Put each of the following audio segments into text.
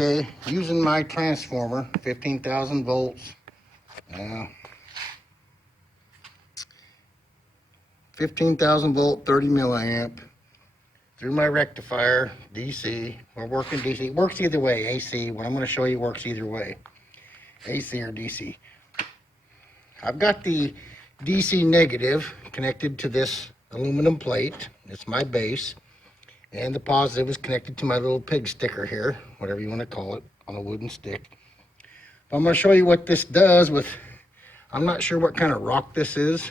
Okay, using my transformer, 15,000 volts, 15,000 volt, 30 milliamp, through my rectifier, DC. We're working DC. It works either way, AC. What I'm going to show you works either way, AC or DC. I've got the DC negative connected to this aluminum plate. It's my base. And the positive is connected to my little pig sticker here, whatever you want to call it, on a wooden stick. I'm going to show you what this does with, I'm not sure what kind of rock this is.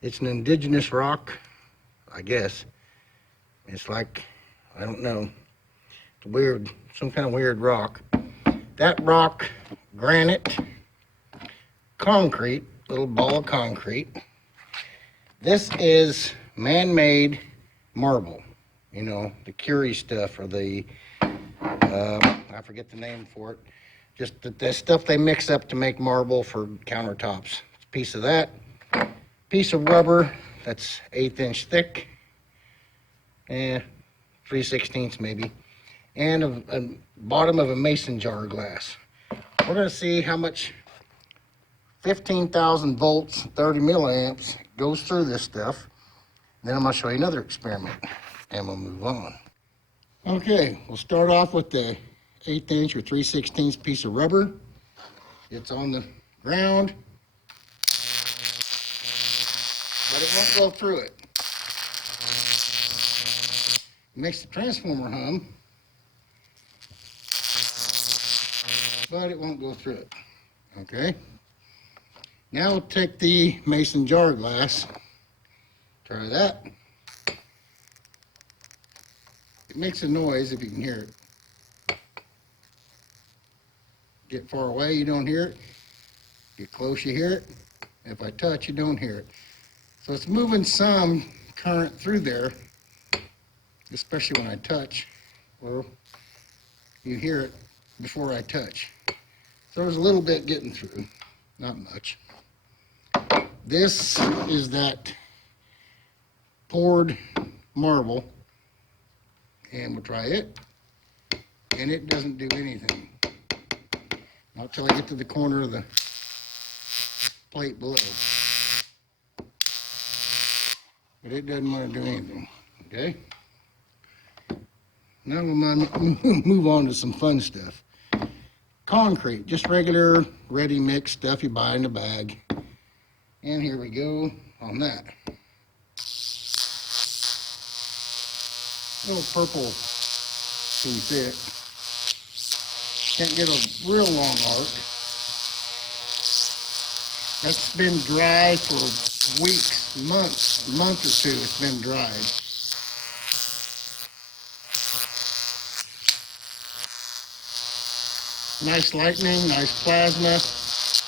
It's an indigenous rock, I guess. It's like, I don't know, it's weird, some kind of weird rock. That rock, granite, concrete, little ball of concrete. This is man-made marble. You know, the Curie stuff, or the, I forget the name for it. Just the stuff they mix up to make marble for countertops. It's a piece of that. Piece of rubber that's 1/8 inch thick. 3/16 maybe. And a bottom of a mason jar glass. We're going to see how much 15,000 volts, 30 milliamps goes through this stuff. Then I'm going to show you another experiment, and we'll move on. Okay, we'll start off with the 1/8 inch or 3/16 piece of rubber. It's on the ground, but it won't go through it. It makes the transformer hum, but it won't go through it. Okay. Now we'll take the mason jar glass. Try that. It makes a noise if you can hear it. Get far away, you don't hear it. Get close, you hear it. If I touch, you don't hear it. So it's moving some current through there, especially when I touch. Well, you hear it before I touch. So there's a little bit getting through, not much. This is that poured marble, and we'll try it, and it doesn't do anything. Not till I get to the corner of the plate below. But it doesn't want to do anything, okay? Now we'll move on to some fun stuff. Concrete, just regular ready mix stuff you buy in a bag. And here we go on that. Little purple piece thick. Can't get a real long arc. That's been dry for weeks, months, a month or two it's been dried. Nice lightning, nice plasma.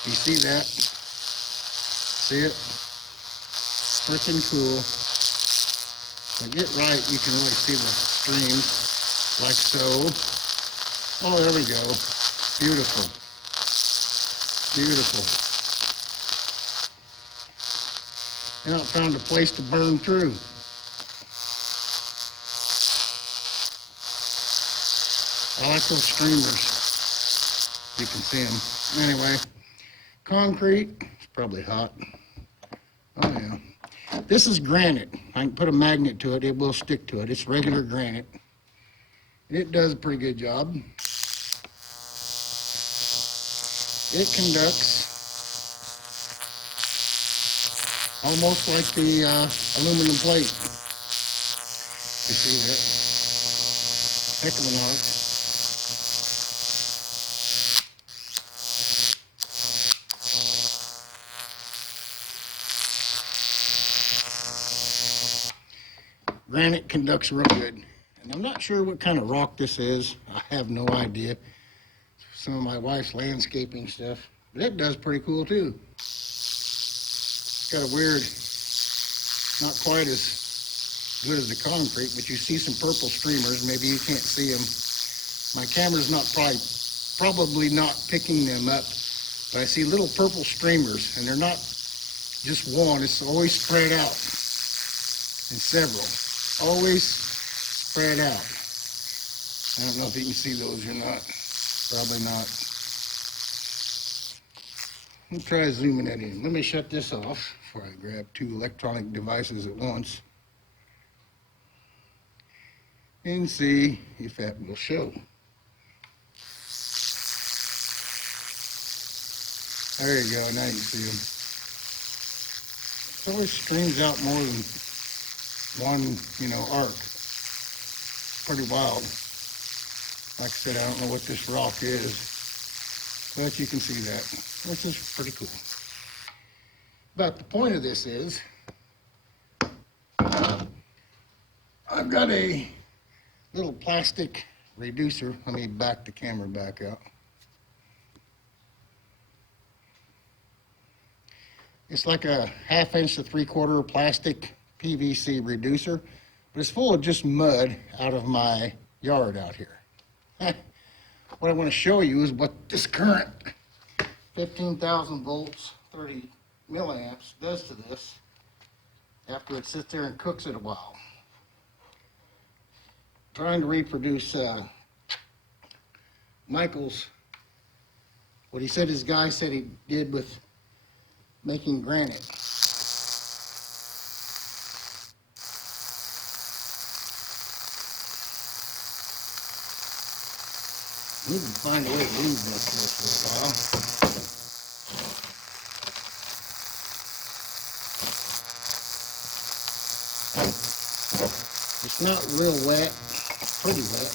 You see that? See it? Freaking cool. So get right, you can really see the streams, like so. Oh, there we go. Beautiful. Beautiful. Now it found a place to burn through. I like those streamers. You can see them. Anyway, concrete, it's probably hot. Oh yeah. This is granite. I can put a magnet to it, it will stick to it. It's regular granite. It does a pretty good job. It conducts almost like the aluminum plate. You see that? Heck of an arc. Granite conducts real good. And I'm not sure what kind of rock this is. I have no idea. Some of my wife's landscaping stuff. But it does pretty cool too. It's got a weird, not quite as good as the concrete, but you see some purple streamers. Maybe you can't see them. My camera's not probably not picking them up, but I see little purple streamers, and they're not just one. It's always spread out in several. Always spread out. I don't know if you can see those or not. Probably not. We'll try zooming that in. Let me shut this off before I grab two electronic devices at once and see if that will show. There you go, now you can see them. It always streams out more than one, arc. Pretty wild. Like I said, I don't know what this rock is, but you can see that. This is pretty cool. But the point of this is, I've got a little plastic reducer. Let me back the camera back out. It's like a 1/2 inch to 3/4 plastic PVC reducer, but it's full of just mud out of my yard out here. What I want to show you is what this current 15,000 volts, 30 milliamps does to this after it sits there and cooks it a while. Trying to reproduce Michael's, what he said his guy said he did with making granite. I need to find a way to leave this for a while. It's not real wet, pretty wet.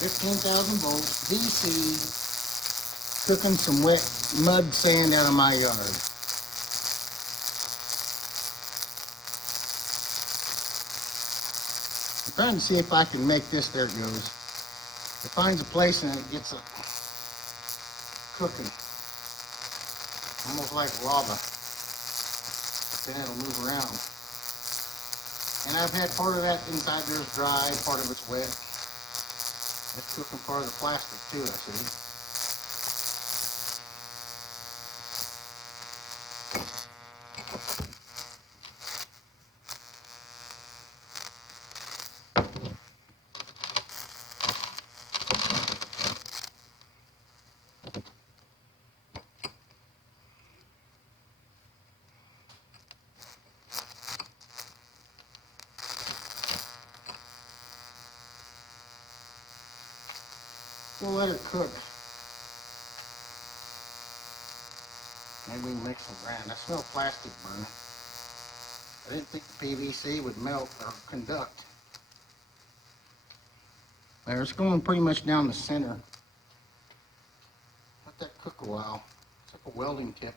$15,000 DC, cooking some wet mud sand out of my yard. I'm trying to see if I can make this, there it goes. It finds a place and it gets a cooking. Almost like lava. Then it'll move around. And I've had part of that inside there's dry, part of it's wet. That's cooking part of the plastic too, I see. We'll let it cook. Maybe we can make some granite. I smell plastic burning. I didn't think the PVC would melt or conduct. There, it's going pretty much down the center. Let that cook a while. It's like a welding tip.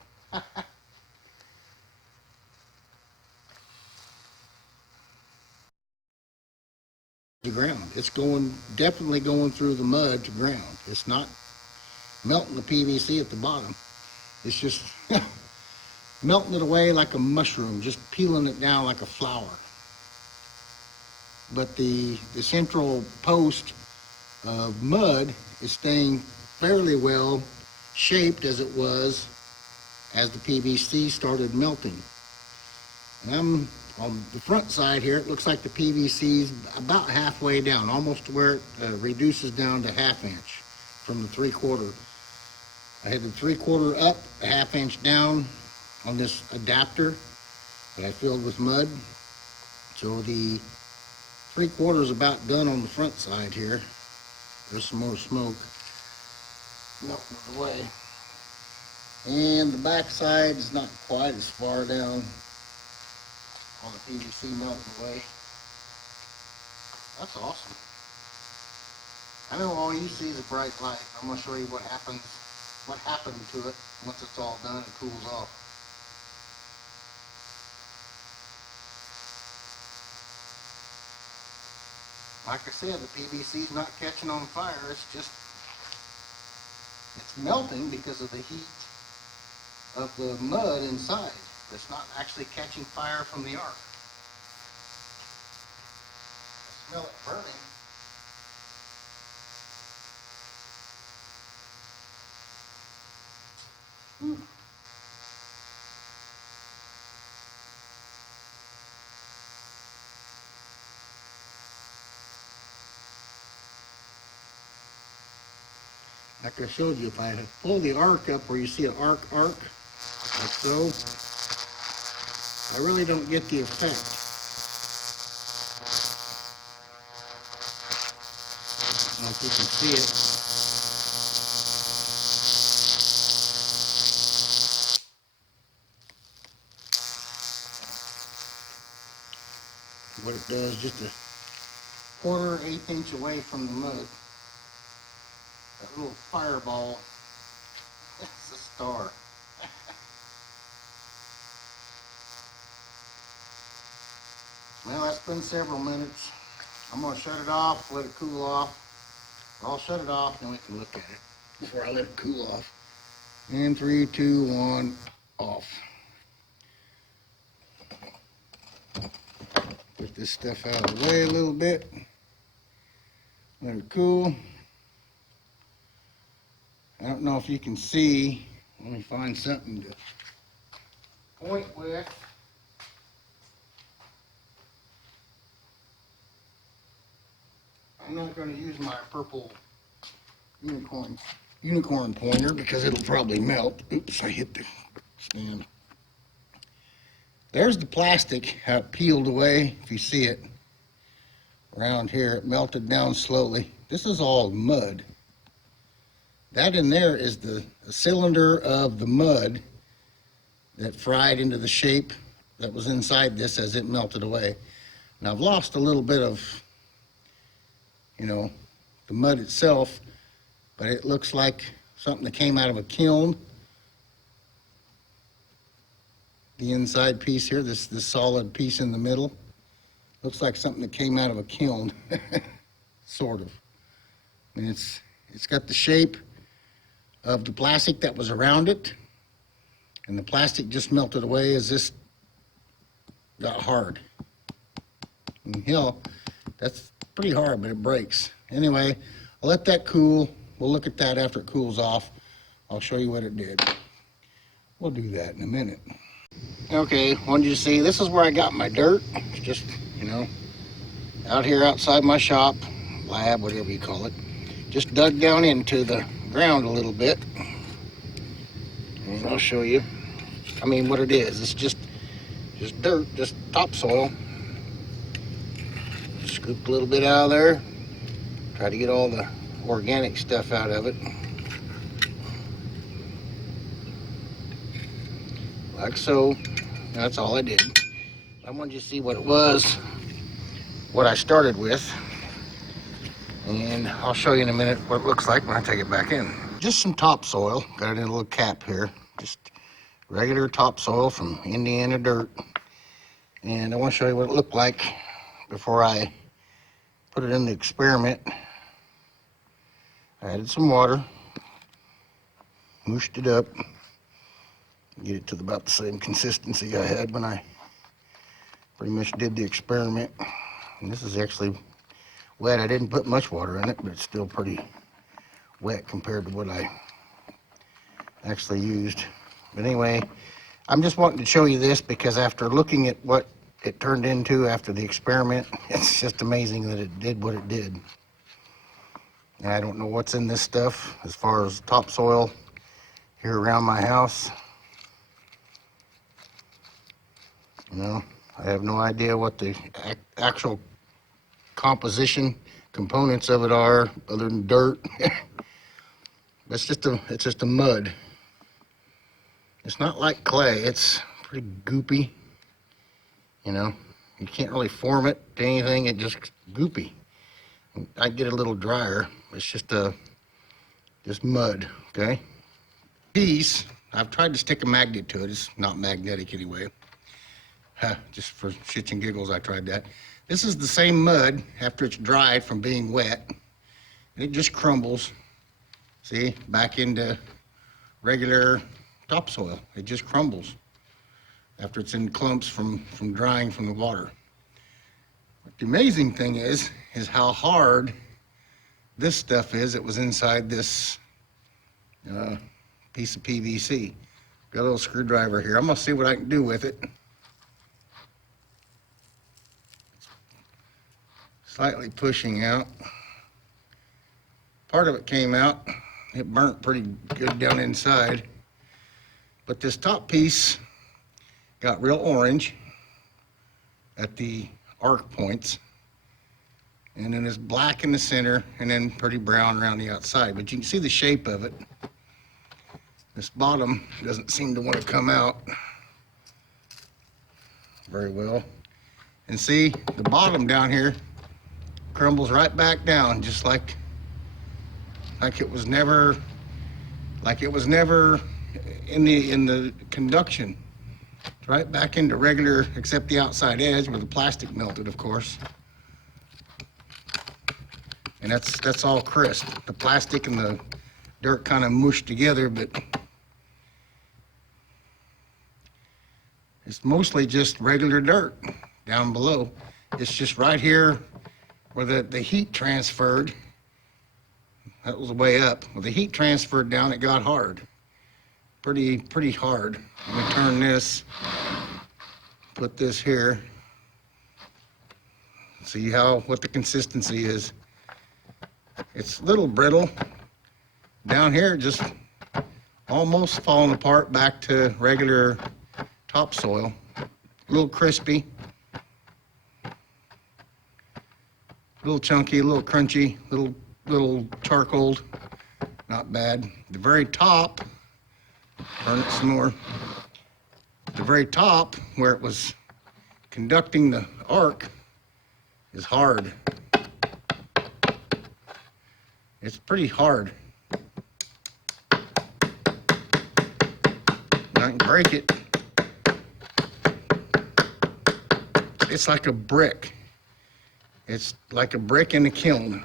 The ground. It's definitely going through the mud to ground. It's not melting the PVC at the bottom. It's just melting it away like a mushroom, just peeling it down like a flower. But the central post of mud is staying fairly well shaped as it was as the PVC started melting. And I'm on the front side here, it looks like the PVC is about halfway down, almost to where it reduces down to 1/2 inch from the 3/4. I had the 3/4 up, a 1/2 inch down on this adapter that I filled with mud. So the 3/4 is about done on the front side here. There's some more smoke melting away. And the back side is not quite as far down on the PVC melting away. That's awesome. I know all you see is a bright light. I'm going to show you what happened to it once it's all done and cools off. Like I said, the PVC is not catching on fire. It's melting because of the heat of the mud inside. It's not actually catching fire from the arc. I smell it burning. Whew. like I showed you, if I pull the arc up where you see an arc, like so, I really don't get the effect. I don't know if you can see it. What it does, just a quarter, eighth inch away from the mud. That little fireball, that's a star. Well, that's been several minutes. I'm gonna shut it off, let it cool off. Or I'll shut it off, then we can look at it before I let it cool off. And 3, 2, 1, off. Put this stuff out of the way a little bit. Let it cool. I don't know if you can see. Let me find something to point with. I'm not going to use my purple unicorn pointer because it'll probably melt. Oops, I hit the stand. There's the plastic, how it peeled away, if you see it. Around here, it melted down slowly. This is all mud. That in there is the cylinder of the mud that fried into the shape that was inside this as it melted away. Now I've lost a little bit of, the mud itself, but it looks like something that came out of a kiln. The inside piece here, this solid piece in the middle, looks like something that came out of a kiln, sort of. And it's got the shape of the plastic that was around it, and the plastic just melted away as this got hard. And hell, that's pretty hard, but it breaks. Anyway, I'll let that cool. We'll look at that after it cools off. I'll show you what it did. We'll do that in a minute. Okay, wanted you to see, this is where I got my dirt. It's just, out here outside my shop, lab, whatever you call it. Just dug down into the ground a little bit. And I'll show you. What it is. It's just dirt, just topsoil. Scoop a little bit out of there. Try to get all the organic stuff out of it. Like so. That's all I did. I wanted you to see what it was, what I started with. And I'll show you in a minute what it looks like when I take it back in. Just some topsoil. Got it in a little cap here. Just regular topsoil from Indiana dirt. And I want to show you what it looked like before I put it in the experiment. I added some water, mooshed it up, get it to about the same consistency I had when I pretty much did the experiment. And this is actually wet. I didn't put much water in it, but it's still pretty wet compared to what I actually used. But anyway, I'm just wanting to show you this because after looking at what it turned into after the experiment, it's just amazing that it did what it did. And I don't know what's in this stuff as far as topsoil here around my house. I have no idea what the actual composition components of it are other than dirt. It's just a mud. It's not like clay. It's pretty goopy. You can't really form it to anything. It's just goopy. I get it a little drier. It's just mud. Okay. Piece. I've tried to stick a magnet to it. It's not magnetic anyway. Just for shits and giggles, I tried that. This is the same mud after it's dried from being wet. And it just crumbles. See, back into regular topsoil. It just crumbles after it's in clumps from drying from the water. But the amazing thing is how hard this stuff is. It was inside this piece of PVC. Got a little screwdriver here. I'm gonna see what I can do with it. Slightly pushing out. Part of it came out. It burnt pretty good down inside. But this top piece got real orange at the arc points. And then it's black in the center and then pretty brown around the outside. But you can see the shape of it. This bottom doesn't seem to want to come out very well. And see, the bottom down here crumbles right back down, just like it was never in the conduction. It's right back into regular, except the outside edge where the plastic melted, of course. And that's all crisp. The plastic and the dirt kind of mushed together, but it's mostly just regular dirt down below. It's just right here where the heat transferred. That was way up. When the heat transferred down, it got hard. Pretty hard. Let me turn this, put this here. See what the consistency is. It's a little brittle. Down here, just almost falling apart back to regular topsoil. A little crispy, a little chunky, a little crunchy, little charcoaled. Not bad. The very top, burn it some more. The very top, where it was conducting the arc, is hard. It's pretty hard. I can break it. It's like a brick. It's like a brick in a kiln.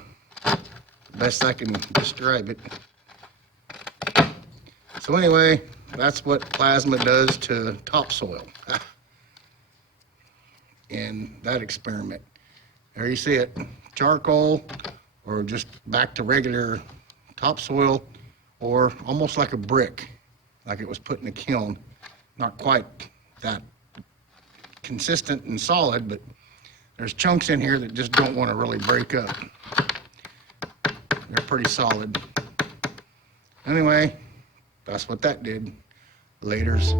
Best I can describe it. So anyway, that's what plasma does to topsoil in that experiment. There you see it. Charcoal, or just back to regular topsoil, or almost like a brick, like it was put in a kiln. Not quite that consistent and solid, but there's chunks in here that just don't want to really break up. They're pretty solid. Anyway, that's what that did. Laters.